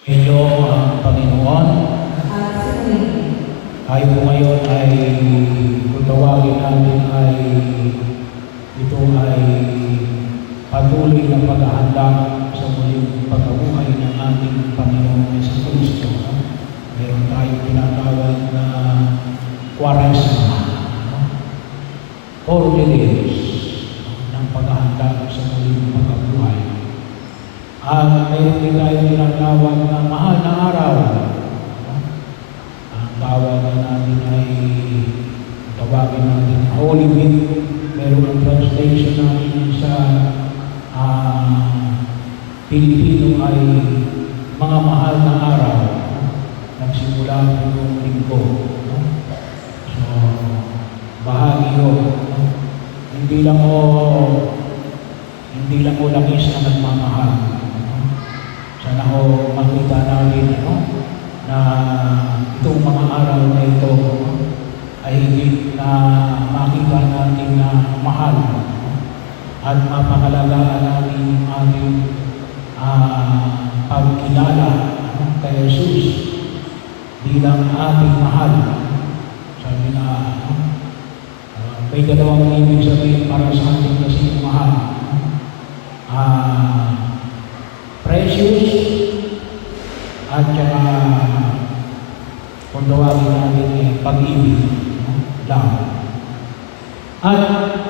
Inyo ang Panginoon. Tayo po ngayon ay kung tawagin natin ay ito ay patuloy na paghahanda sa muling pagkabuhay ng ating Panginoon Hesus Kristo. Meron tayong tinatawag na Kwaresma, 40 days ng paghahanda sa muling pagkabuhay. At mayroon din tayong tinatawag na mahal na araw. Ang tawag natin ay tawagin natin Holy Week. Meron ang translation natin sa Pilipino ay mga mahal na araw. Nagsimula po yung linggo. So, bahagi yun. Hindi lang o langis na nagmamahal. Sana ho makita natin na itong mga araw na ito ay hindi na makita natin na mahal at mapangalagaan natin yung ating pagkilala kay Jesus bilang ating mahal. Sabi na may dalawang ibig sabihin para sa ating kasi yung mahal. Precious at saka kung tawagin natin pag-ibig, love. At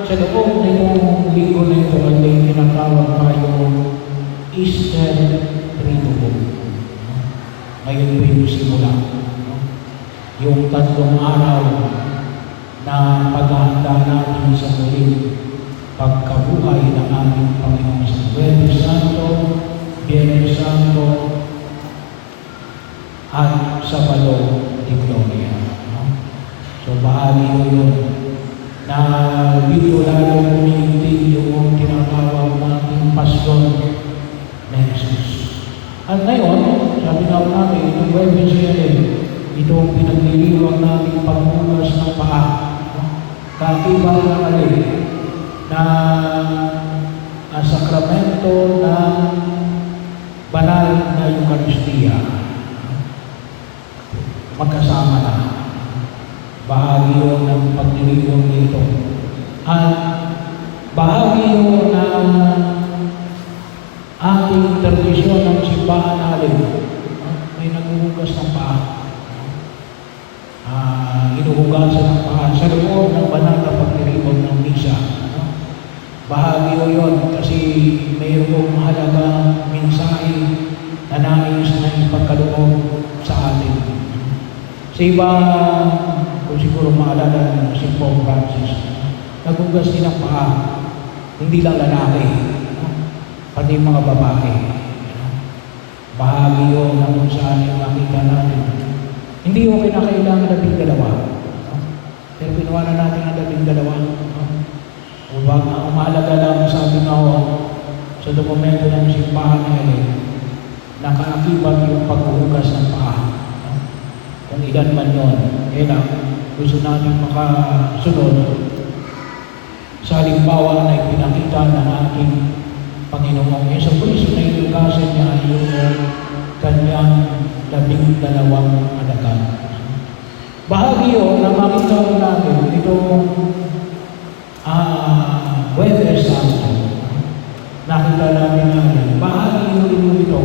sa loob na itong linggo na ito ay may tinatawag tayo Easter Triduum. Ngayon po yung simula. Yung 3 araw na paghahanda natin sa muling pagkabuhay ng ating Panginoon sa Huwebes Santo, Biyernes Santo, at Sabado de Gloria. So bahagi yun na dito lalo umiintin yung tinatawag nating Paskon na Jesus. At ngayon, sabi nga namin, itong Huwebes yan itong pinagliliwag natin pagbukas ng paa. Kakibang na alin na sakramento ng banal na Eucharistia. Magkasama na. Bahagi yun ng pagdiriwang nito. At bahagi yun ng ating tradisyon ng simbahan natin. May naghuhugas ng paa. Hinuhugasan ng paa sa loob ng banal na pagdiriwang ng misa. Bahagi ko yun kasi mayroong mahalagang mensahe na nais na ipagkaloob sa atin. Sa iba, kung siguro maalala ng si Pope Francis, naghugas din ang paa, hindi lang lalaki, pati mga babae. Bahagi yun na kung saan yung makita natin. Hindi yung kinakailangan na 12. Pero ginawa na natin ang 12. Ang mahalaga lang sabi nga sa dokumento ng simbahan ngayon, nakaakibat yung paghuhugas ng paa. Kung ilan man yun, lang, gusto natin makasunod sa halimbawa na ipinakita ng ating Panginoong Hesus Kristo na ilugasan niya yung kanyang 12 alagad. Bahagi yun na makita mo natin itong Huwebes Santo. Nakita namin namin, bahagi yun ito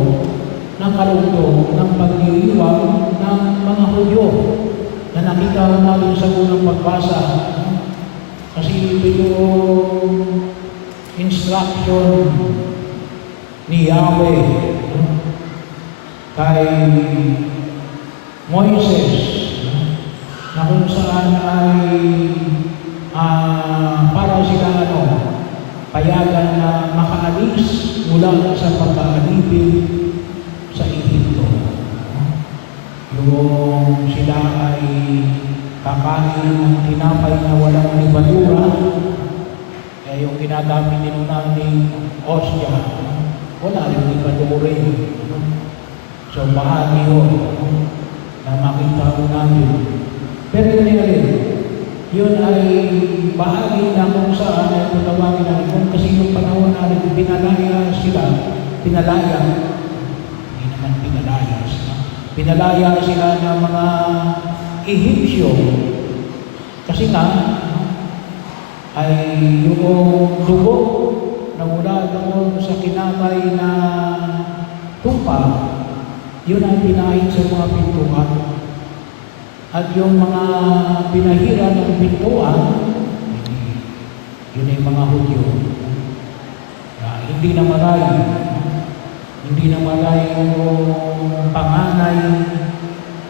ng karugtong ng pagdiriwang ng mga Hudyo na nakita natin sa unang pagbasa. Kasi ito yung instruction ni Yahweh kay Moises na kung saan ay para sila payagan na makaalis mula sa pagkaalipin sa Ehipto. Yung sila ay kakain ng tinapay na walang libadura, yung ginagamit din namin osya, wala rin libadura yun. So bahagi yun na makita ko namin. Pero yun ay bahagi na kung saan ay tutawagin natin kasi yung panahon natin pinalaya sila, hindi naman pinalaya. Pinalaya sila ng mga Ehipsyo kasi nga ay yung dugo na mula doon sa kinatay na tupa, yun ang pinahid sa mga pintuan. At yung mga pinahira ng pintuan, yun ay mga Hudyo. Hindi namatay yung panganay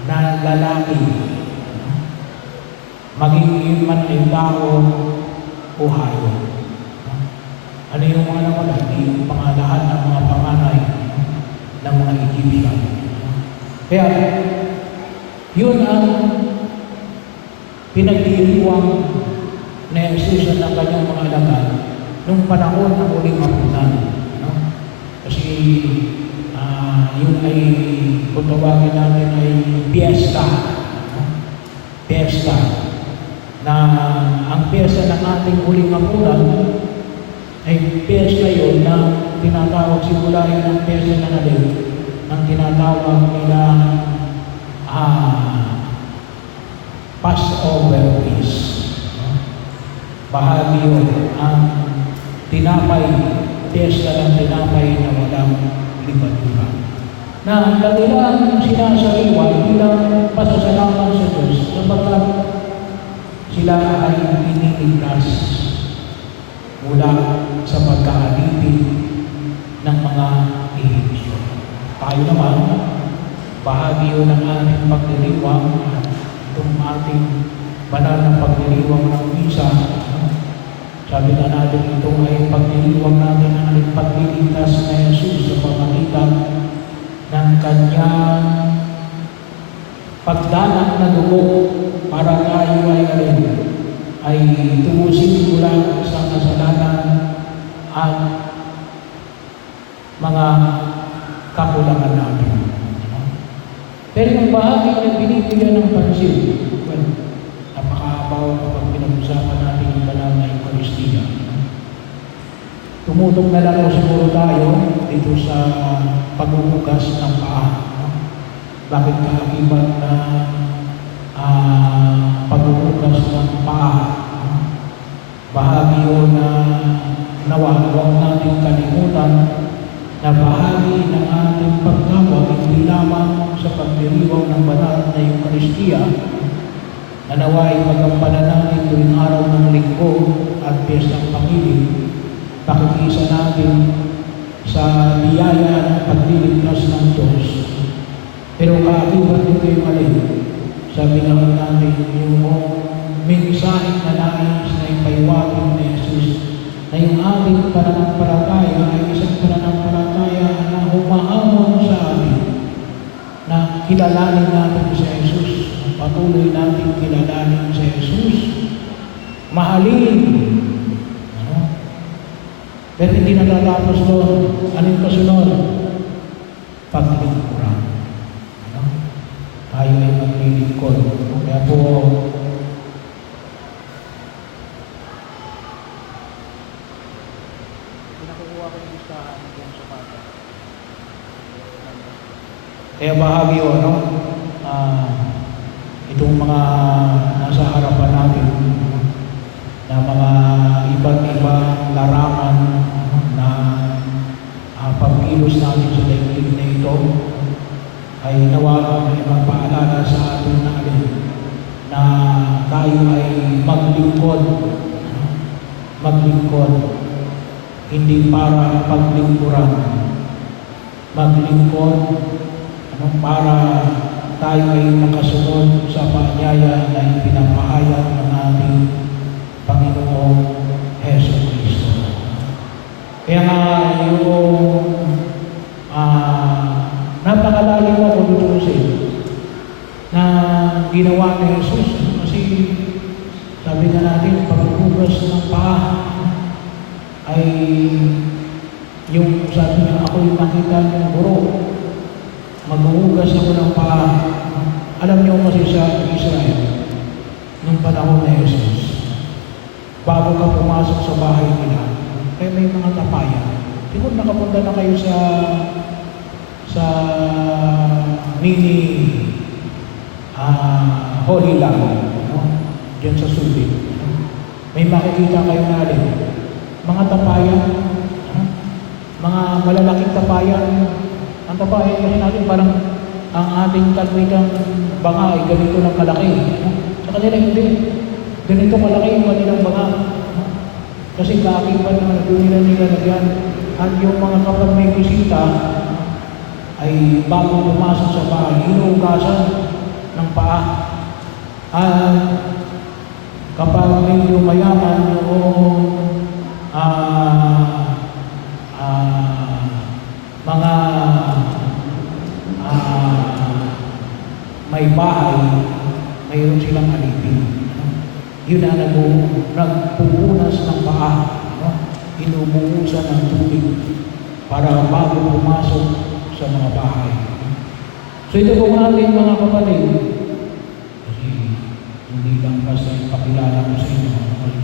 na lalaki. Maging man ay tao o hayop. Ano yung mga namatay? Hindi yung pangalahan ng mga panganay ng mga Egyptian. Kaya, yun ang pinagdiriwang na Jesus ng kanyang mga alagad nung panahon ng uling hapunan. Kasi yun ay, kung tawagin natin ay piyesta. Piyesta. Na ang piyesta ng ating uling hapunan ay piyesta yun na tinatawag simula yun ng piyesta ng alin, ang tinatawag nila Passover feast. Bahagi yun ang tinapay, piyesta ng tinapay na walang lipadura. Na ang kanilang sinasaliwa bilang pasasalamat sa Diyos sapagkat sila ay iniligtas mula sa pagkaalipin ng mga Ehipsyo. Tayo naman, bahagi yun ng ating pagdiriwang at itong ating banal na pagdiriwang ng misa. Sabi na natin ito ay pagdiriwang natin ang ating pagliligtas na Jesus sa pamamagitan ng kanyang pagdanak na dugo para tayo ay tubusin mula sa kasalanan at mga kakulangan natin. Pero yung bahagi na binibigyan ng pansin, napakaabaw kapag pinag-usapan natin yung banal na Eucharistia. Tumutong na lang siguro tayo dito sa pagbubugas ng paa. Bakit kaakibat na pagbubugas ng paa? Bahagi yun na nawawag natin kalimutan na bahagi ng ating pagtawag hindi lamang sa pagdiriwang ng banal na Eucharistia na naway magampanan natin tuwing araw ng linggo at piyestang Pangili, pakikisa natin sa biyaya ng pagliligtas ng Diyos. Pero kaakibat nito yung alin, sabi naman natin yung mensahe na nais na ipaiwating na Jesus na yung ating pananampalataya ay isang pananampalataya na humahamon sa atin na kilalanin natin si Jesus, patuloy natin kilalanin si Jesus, mahalin. Pero hindi natatapos doon. Ano yung kasunod? Paglingkuran. Tayo ay maglilingkod. Kaya po, pinakukuha ko yung listahan ng sapata. Kaya bahagi yun, no? Itong mga nasa harapan natin na mga iba't ibang larangan na pagkilos natin sa daigdig na ito ay nawa ay magpaalala sa atin na tayo ay maglingkod, hindi para paglingkuran, maglingkod para tayo ay makasunod sa paanyaya na ipinapahayag ng ating Panginoong Hesus Kristo. Kaya nga yung napakalalim ako lutusin na ginawa ni Jesus. Kasi sabi nga natin, paghuhugas ng paa ay yung sabi niya, ako yung nakita ng guro, maghuhugas ako ng paa. Alam niyo kasi sa Israel, nung panahon ni Jesus, bago ka pumasok sa bahay nila, kaya may mga tapayan. Siguro nakapunta na kayo sa mini Holy Land, no? Diyan sa Subic. May makikita kayo na alin. Mga tapayan, mga malalaking tapayan. Ang tapayan kasi natin parang ang ating kalmitang banga ay ganito lang kalaki. Sa kanila hindi. Ganito kalaki yung kanilang banga. Kasi kaakibat na doon nila nilalagyan. At yung mga kapag may bisita ay bago pumasok sa bahay, inuugasan ng paa. Kapag medyo mayaman yung mga may bahay, mayroon silang alipin. Yun na nagpupunas ng paa. Inubuhusan ng tubig para bago pumasok sa mga bahay. So ito po natin mga kapatid, kasi hindi lang basta ipakilala ko sa inyo,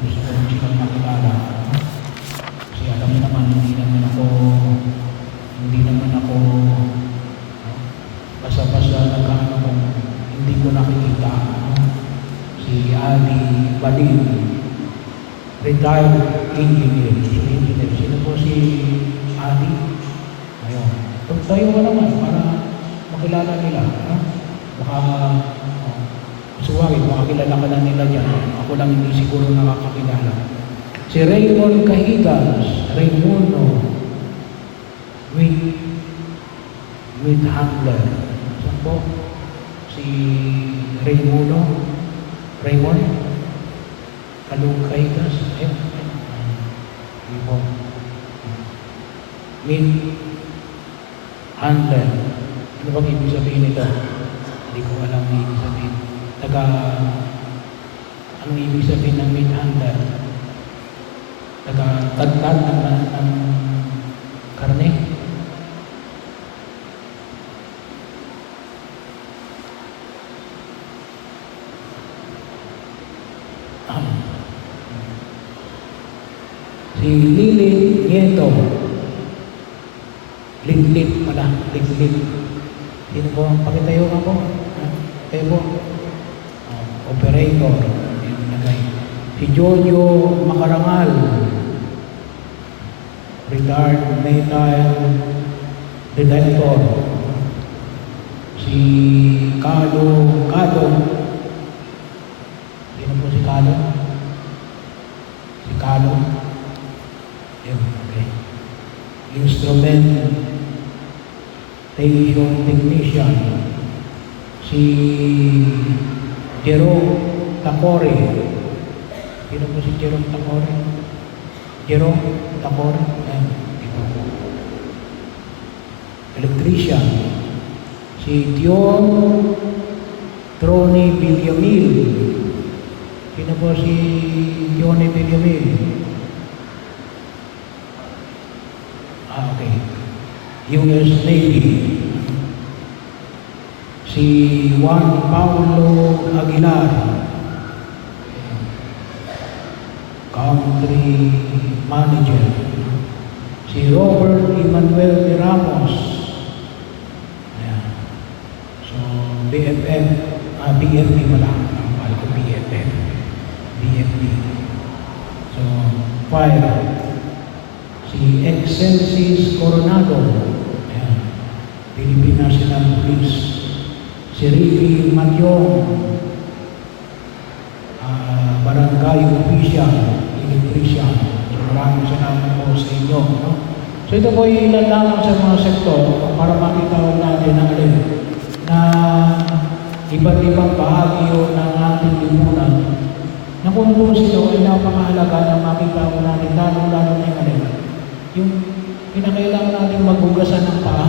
gusto ko rin silang makilala. Kasi alam niyo naman, hindi naman ako basta-basta nagkaano kung hindi ko nakikita. Si Ali Balin, retired engineer. Sino po si Ali? Ayun. Tayo ka naman para makilala nila. Baka suwagin, makakilala ka na nila dyan. Ako lang hindi siguro nakakakilala. Si Raymond Cahigas, Raymundo with Handler. Saan po? Si Raymundo? Raymond? Cahigas? Ayun. Ayun. With Handler. Ano bang ibig sabihin nito? Hindi ko alam ang ibig sabihin. Anong ibig sabihin ng meat handler? Tagtad ng karne. Si Lili Nieto. Litlit pala, litlit. Sino po? Pakitayo ka po. Kayo po. Operator. Si Jojo Makarangal. Retired Metal Detector. Si Kado. Sino po si Kado? Si Kado. Okay. Instrumentation technician, si Jerome Tacore. Sino po si Jerome Tacore? Jerome Tacore. Electrician, si Dion Troni Villamil. Sino po si Dion Villamil? Okay. US Navy. Si Juan Paulo Aguilar, Country Manager. Si Robert Emmanuel de Ramos. Ayan. So, BFP pala. Akala ko BFP. So, fire. Si Excelsis Coronado, Philippine National Police. Si Ricky Matyong, Barangay Official, Electrician. So, maraming salamat po sa inyo. No? So ito po yung ilan lamang sa mga sektor para makita natin na iba't ibang bahagi ng ating lipunan na kung doon sila ay napakahalaga na makita natin lalo-lalo na yung pinakailangan natin maghugasan ng paa.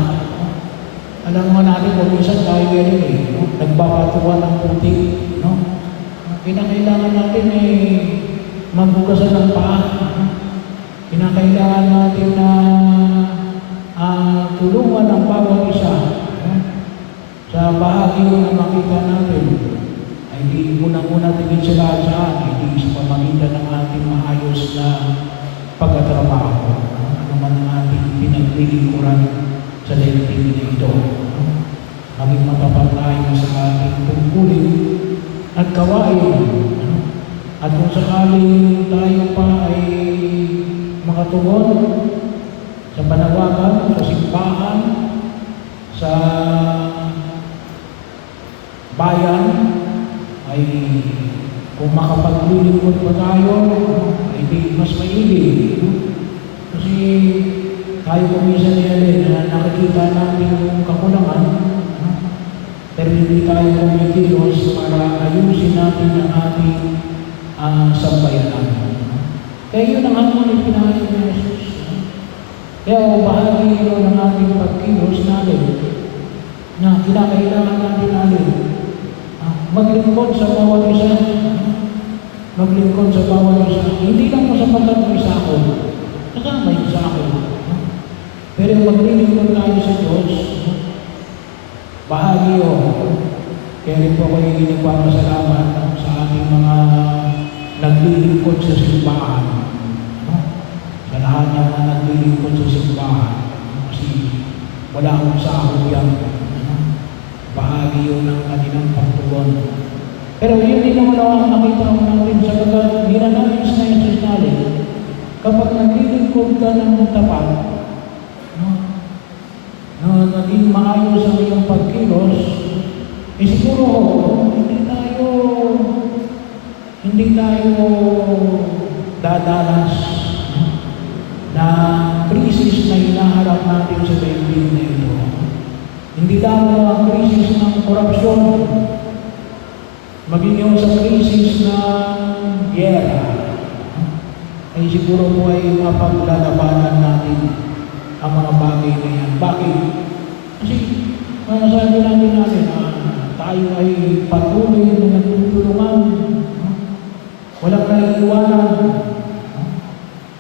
Alam mo natin kung minsan tayo yan no? Nagbabatuan ng puti. No? Pinakailangan natin maghugasan ng paa. Pinakailangan natin na tulungan ang bawat isa. No? Sa bahagi na makita natin, ay di muna tingin sila saan, hindi sa pamagitan ng ating maayos na pagkatrabaho. Ano man ang ating pinaglilingkuran sa daigdig na ito. maging matapat tayo sa ating tungkulin at gawain. At kung sakaling tayo pa ay makatugon sa panawagan, sa simbahan, sa bayan, ay kung makapaglilingkod pa tayo, ay di mas maigi. Kasi tayo kumisan niya na nakikita natin yung kakulangan, pero hindi tayo kumikilos para ayusin natin ang ating sambayanan. Kaya yun ang ating ipinahayag ni Jesus. Kaya bahagi yun ng ating pagkilos natin na kinakailangan natin maglingkod sa bawat isa. Maglingkod sa bawat isa. Hindi lang mo sapagkat mo isa ako. Kasama yung isa ako. Pero maglingkod tayo sa Diyos, bahagi yun. Kaya rin po kayo nagpapasalamat sa ating mga naglilingkod sa simbahan. Sa lahat ng mga naglilingkod sa simbahan. Kasi wala akong sahod yan. Bahagi yun ng kanilang pagtugon. Pero yun din naman ang nakita ko natin sa mga ginanayos na yung natin. Kapag naglilingkod ka ng tapat, na naging maayos ang iyong pagkilos, siguro hindi tayo dadalas na krisis na hinaharap natin sa daigdig na ito. Hindi lang ang krisis ng korupsyon, maging yung sa krisis ng giyera, ay siguro po ay mapaglalabanan natin ang mga bagay na yan. Bakit? Kasi masasabi natin tayo ay patuloy na nagtutulungan. Walang naiiwanan.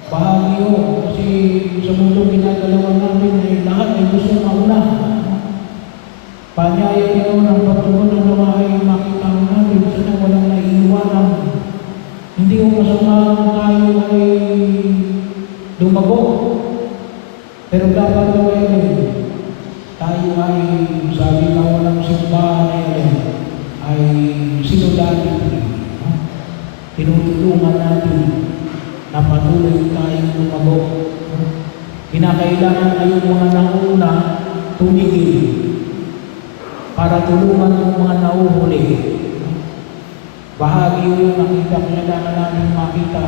Bahagi yun. Kasi sa mundo ginagalawan natin ay lahat ay gusto mauna. Panyaya yun ang pagtugon ng nawa ay makita natin. Sana walang naiiwanan. Hindi yung masama tayo ay lumago. Pero dapat gawin tayo ay sabi na walang simbahan na yan ay sinulati. Tinutulungan natin na patuloy tayong lumago. Kinakailangan na yung mga nauna tumigil para tulungan yung mga nauhuli. Bahagi yung nakita kailangan natin makita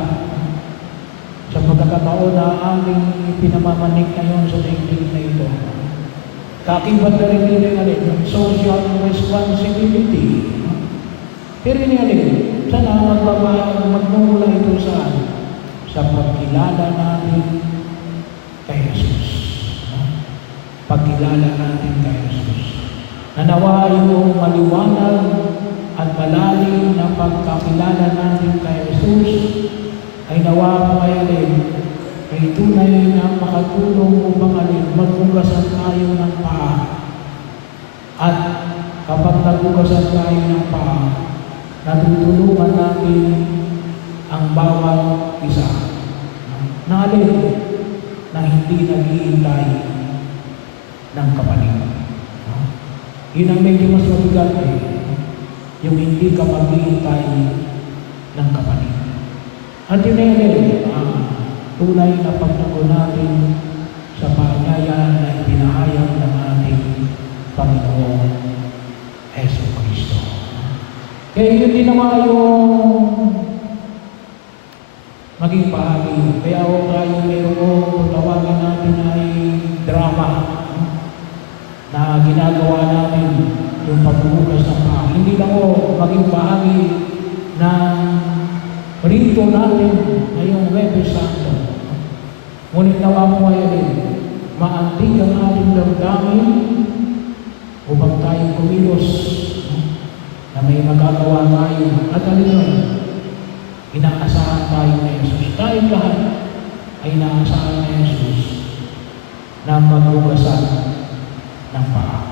sa pagkakataon na aming pinamamanik ngayon sa daigdig na ito. Kakibat na rin yung social responsibility. Pero sana magmumula ito sa pagkilala natin kay Jesus. Pagkilala natin kay Jesus. Nanawa yung maliwanag at malalim na pagkakilala natin kay Jesus ay nawa po ay tunay na makatulong upang maghugasan tayo ng paa. At kapag naghugasan tayo ng paa, natutulungan natin ang bawat isa na hindi naghihintay ng kapatid. Yun ang medyo mas mabigat yung hindi ka maghihintay ng kapatid. At yun tunay na pagtugon natin sa paanyaya na ipinahayag ng ating Panginoon Hesus Kristo. Kaya yun din naman yung maging bahagi. Kaya huwag tayo kung tawagin natin ay drama na ginagawa natin yung pagbubukas ng paa. Hindi lang maging bahagi ng rito natin ngayong Webes Santo. Ngunit nawa mo ay maantig ang ating damdamin upang tayo kumilos na may magagawa tayo at inaasahan tayo na Jesus. Tayo lahat ay inaasahan na Jesus na maghugasan ng paa.